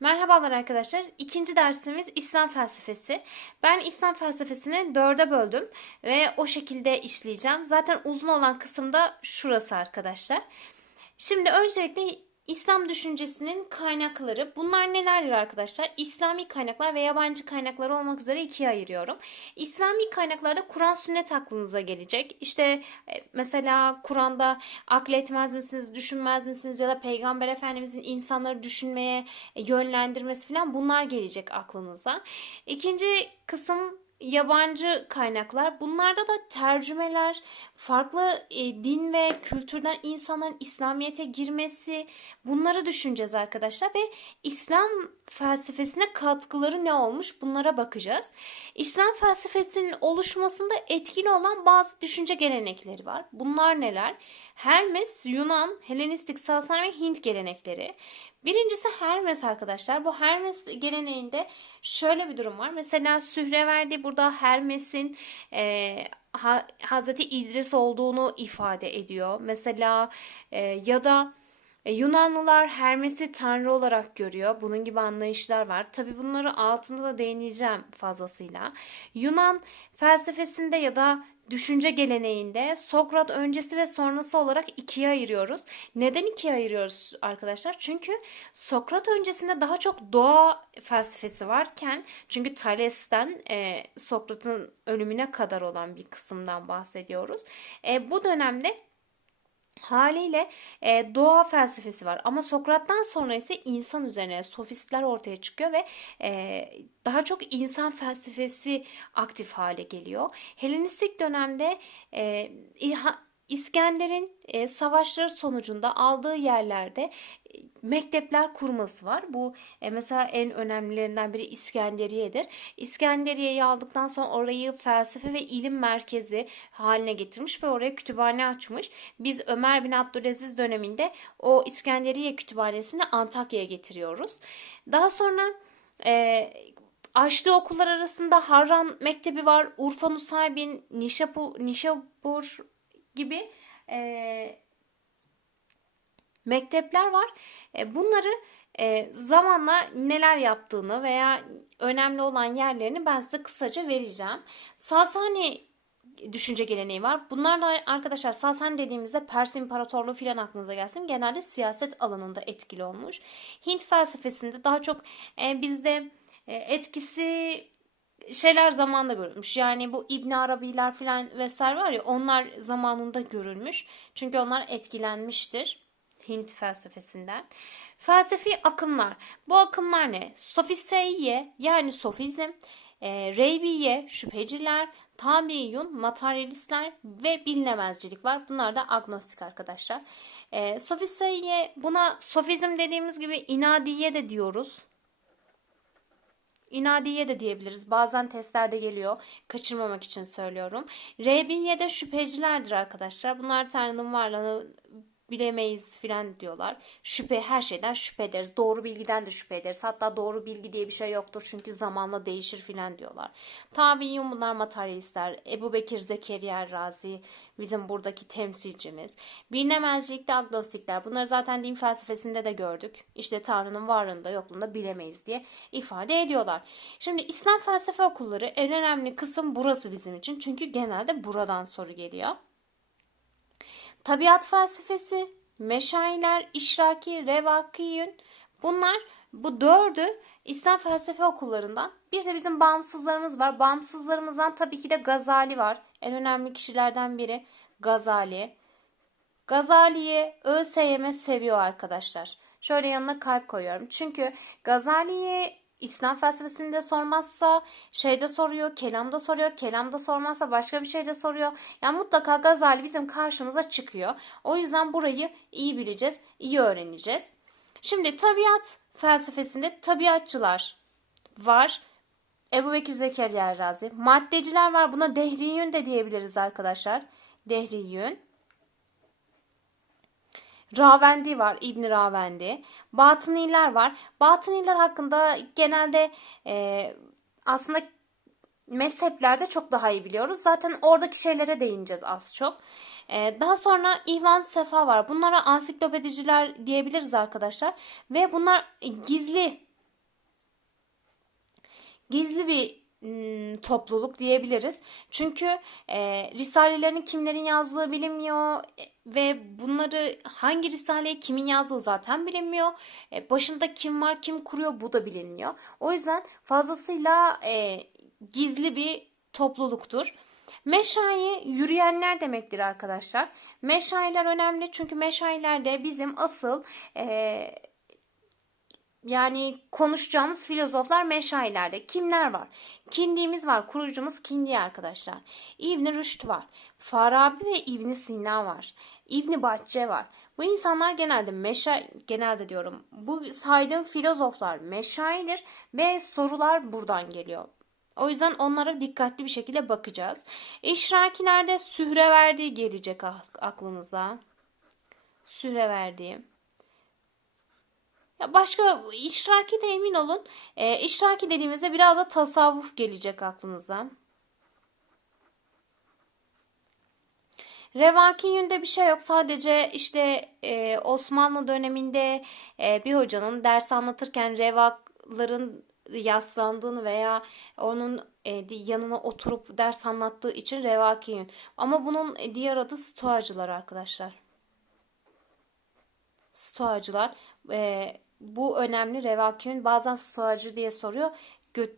Merhabalar arkadaşlar. İkinci dersimiz İslam felsefesi. Ben İslam felsefesini dörde böldüm ve o şekilde işleyeceğim. Zaten uzun olan kısım da şurası arkadaşlar. Şimdi öncelikle İslam düşüncesinin kaynakları. Bunlar nelerdir arkadaşlar? İslami kaynaklar ve yabancı kaynaklar olmak üzere ikiye ayırıyorum. İslami kaynaklarda Kur'an sünnet aklınıza gelecek. İşte e, mesela Kur'an'da akletmez misiniz, düşünmez misiniz ya da Peygamber Efendimizin insanları düşünmeye yönlendirmesi falan bunlar gelecek aklınıza. İkinci kısım yabancı kaynaklar. Bunlarda da tercümeler, farklı e, din ve kültürden insanların İslamiyet'e girmesi bunları düşüneceğiz arkadaşlar ve İslam felsefesine katkıları ne olmuş bunlara bakacağız. İslam felsefesinin oluşmasında etkili olan bazı düşünce gelenekleri var. Bunlar neler? Hermes, Yunan, Helenistik, Sasani ve Hint gelenekleri. Birincisi Hermes arkadaşlar. Bu Hermes geleneğinde şöyle bir durum var. Mesela Sühreverdi burada Hermes'in e, ha, Hazreti İdris olduğunu ifade ediyor. Mesela e, ya da e, Yunanlılar Hermes'i tanrı olarak görüyor. Bunun gibi anlayışlar var. Tabi bunları altında da değineceğim fazlasıyla. Yunan felsefesinde ya da düşünce geleneğinde Sokrat öncesi ve sonrası olarak ikiye ayırıyoruz. Neden ikiye ayırıyoruz arkadaşlar? Çünkü Sokrat öncesinde daha çok doğa felsefesi varken çünkü Thales'ten e, Sokrat'ın ölümüne kadar olan bir kısımdan bahsediyoruz. E, bu dönemde Haliyle e, doğa felsefesi var ama Sokrat'tan sonra ise insan üzerine sofistler ortaya çıkıyor ve e, daha çok insan felsefesi aktif hale geliyor. Helenistik dönemde e, İskender'in e, savaşları sonucunda aldığı yerlerde e, mektepler kurması var. Bu e, mesela en önemlilerinden biri İskenderiye'dir. İskenderiye'yi aldıktan sonra orayı felsefe ve ilim merkezi haline getirmiş ve oraya kütüphane açmış. Biz Ömer bin Abdülaziz döneminde o İskenderiye kütüphanesini Antakya'ya getiriyoruz. Daha sonra e, Açtığı okullar arasında Harran Mektebi var, Urfa Nusaybin, Nişapur, Nişapur gibi e, mektepler var. E, bunları e, zamanla neler yaptığını veya önemli olan yerlerini ben size kısaca vereceğim. Sasani düşünce geleneği var. Bunlarla arkadaşlar Sasani dediğimizde Pers İmparatorluğu filan aklınıza gelsin. Genelde siyaset alanında etkili olmuş. Hint felsefesinde daha çok e, bizde e, etkisi şeyler zamanında görülmüş. Yani bu İbn Arabiler falan vesaire var ya onlar zamanında görülmüş. Çünkü onlar etkilenmiştir Hint felsefesinden. Felsefi akımlar. Bu akımlar ne? Sofisteiye yani sofizm, e, Reybiye, şüpheciler, Tabiiyun, materyalistler ve bilinemezcilik var. Bunlar da agnostik arkadaşlar. E, sofisteiye buna sofizm dediğimiz gibi inadiye de diyoruz. İnadiye de diyebiliriz. Bazen testlerde geliyor. Kaçırmamak için söylüyorum. Rebiye de şüphecilerdir arkadaşlar. Bunlar Tanrı'nın varlığını bilemeyiz filan diyorlar. Şüphe her şeyden şüphe ederiz. Doğru bilgiden de şüphe ederiz. Hatta doğru bilgi diye bir şey yoktur çünkü zamanla değişir filan diyorlar. Tabiyyun bunlar materyalistler. Ebu Bekir Zekeriya Razi bizim buradaki temsilcimiz. Bilinemezlikte agnostikler. Bunları zaten din felsefesinde de gördük. İşte Tanrı'nın varlığında yokluğunda bilemeyiz diye ifade ediyorlar. Şimdi İslam felsefe okulları en önemli kısım burası bizim için. Çünkü genelde buradan soru geliyor. Tabiat felsefesi, meşayiler, işraki, revakiyün bunlar bu dördü İslam felsefe okullarından. Bir de bizim bağımsızlarımız var. Bağımsızlarımızdan tabii ki de Gazali var. En önemli kişilerden biri Gazali. Gazali'yi ÖSYM seviyor arkadaşlar. Şöyle yanına kalp koyuyorum. Çünkü Gazali'yi İslam felsefesinde sormazsa şeyde soruyor, kelamda soruyor, kelamda sormazsa başka bir şeyde soruyor. Yani mutlaka Gazali bizim karşımıza çıkıyor. O yüzden burayı iyi bileceğiz, iyi öğreneceğiz. Şimdi tabiat felsefesinde tabiatçılar var. Ebu Bekir Zekeriya Razi. Maddeciler var. Buna Dehriyün de diyebiliriz arkadaşlar. Dehriyün. Ravendi var, İbn Ravendi. Batıniler var. Batıniler hakkında genelde e, aslında mezheplerde çok daha iyi biliyoruz. Zaten oradaki şeylere değineceğiz az çok. E, daha sonra İhvan Sefa var. Bunlara ansiklopediciler diyebiliriz arkadaşlar. Ve bunlar gizli gizli bir topluluk diyebiliriz. Çünkü e, risalelerini kimlerin yazdığı bilinmiyor e, ve bunları hangi risaleyi kimin yazdığı zaten bilinmiyor. E, başında kim var, kim kuruyor bu da bilinmiyor. O yüzden fazlasıyla e, gizli bir topluluktur. Meşai yürüyenler demektir arkadaşlar. Meşailer önemli çünkü meşailerde bizim asıl e, yani konuşacağımız filozoflar meşailerde. Kimler var? Kindiğimiz var. Kurucumuz Kindi arkadaşlar. İbn Rüşd var. Farabi ve İbn Sina var. İbn Batce var. Bu insanlar genelde meşa genelde diyorum. Bu saydığım filozoflar meşaildir ve sorular buradan geliyor. O yüzden onlara dikkatli bir şekilde bakacağız. İşrakilerde sühre verdiği gelecek aklınıza. Sühre verdiği. Başka işraki de emin olun. E, işraki dediğimizde biraz da tasavvuf gelecek aklınıza. Revaki yönde bir şey yok. Sadece işte e, Osmanlı döneminde e, bir hocanın ders anlatırken revakların yaslandığını veya onun e, yanına oturup ders anlattığı için revaki yön. Ama bunun diğer adı stoacılar arkadaşlar. Stoacılar. E, bu önemli revakiyün bazen stoacı diye soruyor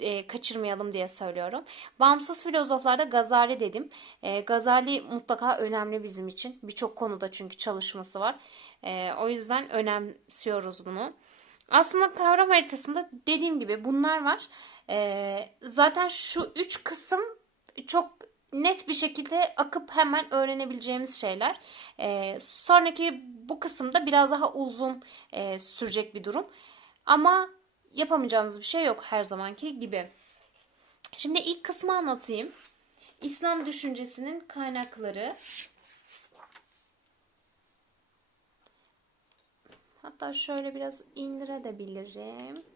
e, kaçırmayalım diye söylüyorum. Bağımsız filozoflarda Gazali dedim. E, Gazali mutlaka önemli bizim için. Birçok konuda çünkü çalışması var. E, o yüzden önemsiyoruz bunu. Aslında kavram haritasında dediğim gibi bunlar var. Zaten şu üç kısım çok net bir şekilde akıp hemen öğrenebileceğimiz şeyler. E, sonraki bu kısımda biraz daha uzun e, sürecek bir durum. Ama yapamayacağımız bir şey yok her zamanki gibi. Şimdi ilk kısmı anlatayım. İslam düşüncesinin kaynakları. Hatta şöyle biraz indirebilirim.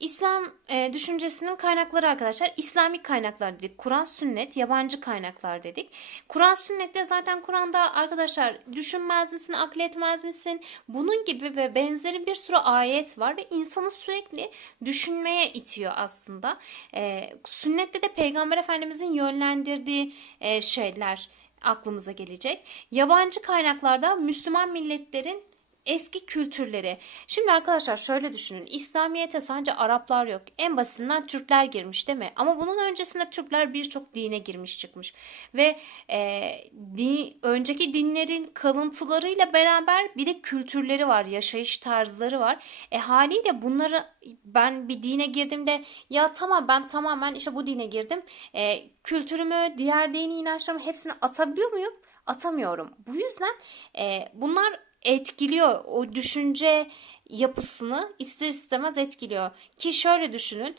İslam e, düşüncesinin kaynakları arkadaşlar İslami kaynaklar dedik. Kur'an, sünnet, yabancı kaynaklar dedik. Kur'an, sünnette zaten Kur'an'da arkadaşlar düşünmez misin, akletmez misin? Bunun gibi ve benzeri bir sürü ayet var ve insanı sürekli düşünmeye itiyor aslında. E, sünnette de Peygamber Efendimizin yönlendirdiği e, şeyler aklımıza gelecek. Yabancı kaynaklarda Müslüman milletlerin eski kültürleri. Şimdi arkadaşlar şöyle düşünün. İslamiyet'e sadece Araplar yok. En basitinden Türkler girmiş değil mi? Ama bunun öncesinde Türkler birçok dine girmiş çıkmış. Ve e, din, önceki dinlerin kalıntılarıyla beraber bir de kültürleri var. Yaşayış tarzları var. E haliyle bunları ben bir dine girdiğimde ya tamam ben tamamen işte bu dine girdim. E, kültürümü, diğer dini inançlarımı hepsini atabiliyor muyum? Atamıyorum. Bu yüzden e, bunlar etkiliyor. O düşünce yapısını ister istemez etkiliyor. Ki şöyle düşünün.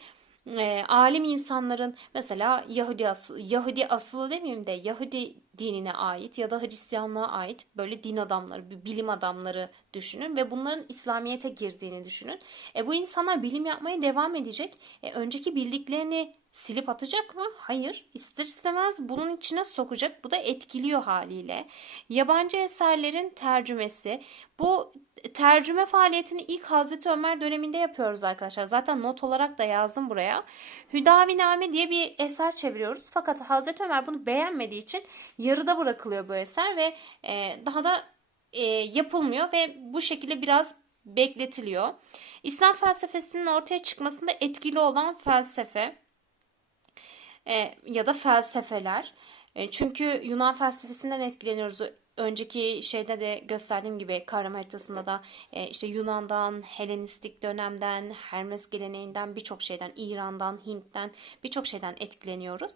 E, alim insanların mesela Yahudi asıl, Yahudi asılı demeyeyim de Yahudi dinine ait ya da Hristiyanlığa ait böyle din adamları, bilim adamları düşünün ve bunların İslamiyet'e girdiğini düşünün. E bu insanlar bilim yapmaya devam edecek. E önceki bildiklerini silip atacak mı? Hayır. İster istemez bunun içine sokacak. Bu da etkiliyor haliyle. Yabancı eserlerin tercümesi. Bu tercüme faaliyetini ilk Hazreti Ömer döneminde yapıyoruz arkadaşlar. Zaten not olarak da yazdım buraya. Hüdaviname diye bir eser çeviriyoruz. Fakat Hazreti Ömer bunu beğenmediği için yarıda bırakılıyor bu eser ve e, daha da e, yapılmıyor ve bu şekilde biraz bekletiliyor. İslam felsefesinin ortaya çıkmasında etkili olan felsefe e, ya da felsefeler. E, çünkü Yunan felsefesinden etkileniyoruz. Önceki şeyde de gösterdiğim gibi kavram haritasında da e, işte Yunan'dan, Helenistik dönemden, Hermes geleneğinden birçok şeyden, İran'dan, Hint'ten birçok şeyden etkileniyoruz.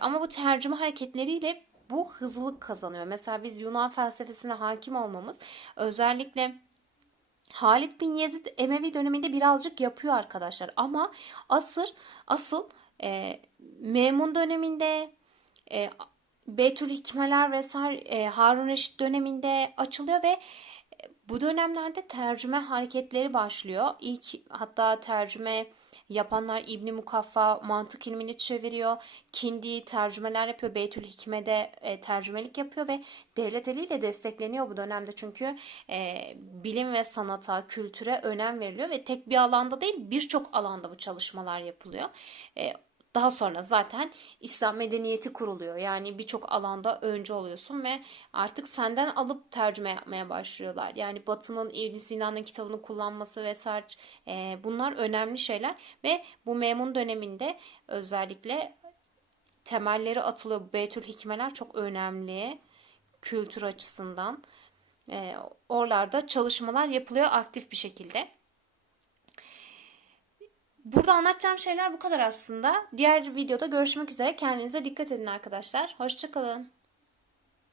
Ama bu tercüme hareketleriyle bu hızlılık kazanıyor. Mesela biz Yunan felsefesine hakim olmamız özellikle Halid bin Yezid Emevi döneminde birazcık yapıyor arkadaşlar. Ama asır asıl e, Memun döneminde e, Beytül Hikmeler vesaire e, Harun Reşit döneminde açılıyor ve e, bu dönemlerde tercüme hareketleri başlıyor. İlk hatta tercüme yapanlar İbni Mukaffa mantık ilmini çeviriyor. Kindi tercümeler yapıyor. Beytül Hikme'de e, tercümelik yapıyor ve devlet eliyle destekleniyor bu dönemde. Çünkü e, bilim ve sanata, kültüre önem veriliyor ve tek bir alanda değil birçok alanda bu çalışmalar yapılıyor. E, daha sonra zaten İslam medeniyeti kuruluyor. Yani birçok alanda önce oluyorsun ve artık senden alıp tercüme yapmaya başlıyorlar. Yani Batı'nın İbn Sina'nın kitabını kullanması vesaire e, bunlar önemli şeyler ve bu Memun döneminde özellikle temelleri atılıyor. Beytül Hikmeler çok önemli kültür açısından. E, oralarda çalışmalar yapılıyor aktif bir şekilde. Burada anlatacağım şeyler bu kadar aslında. Diğer videoda görüşmek üzere. Kendinize dikkat edin arkadaşlar. Hoşçakalın.